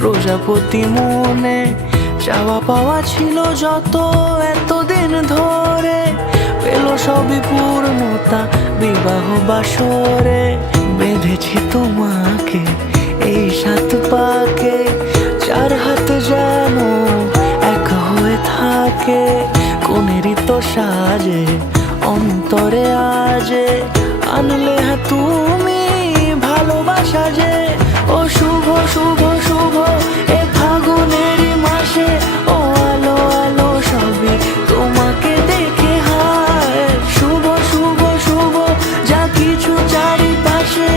প্রজাপতি মনে চাওয়া পাওয়া ছিল যত এতদিন ধরে, পেল সবই পূর্ণতা বিবাহ বাসরে। বেঁধেছি তোমাকে এই সাত পাকে, চার হাত যেন এক হয়ে থাকে। কোনেরই তো সাজে অন্তরে আজে, আনলে তুমি ভালোবাসা যে। ও শুভ শুভ শুভ এ ফাগুনেরই মাসে, ও আলো আলো সবই তোমাকে দেখে হায়। শুভ শুভ শুভ যা কিছু চারিপাশে,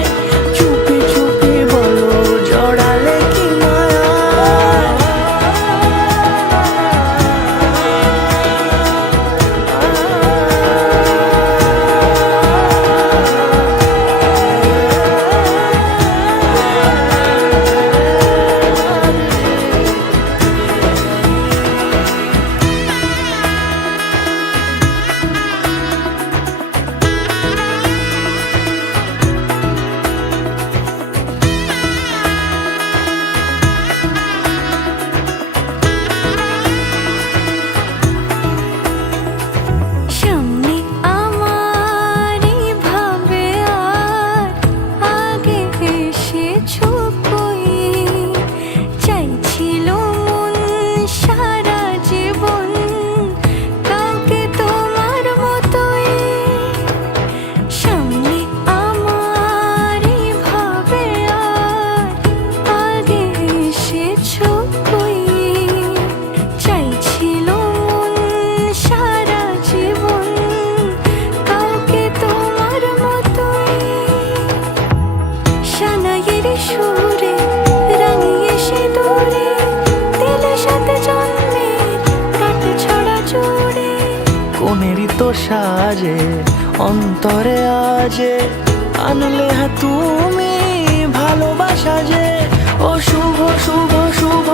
চুপি চুপি বলো জড়ালে কি মায়া। কোনেরই তো সাজে অন্তরে আজে, আনলে তুমি ভালোবাসা যে। ও শুভ শুভ শুভ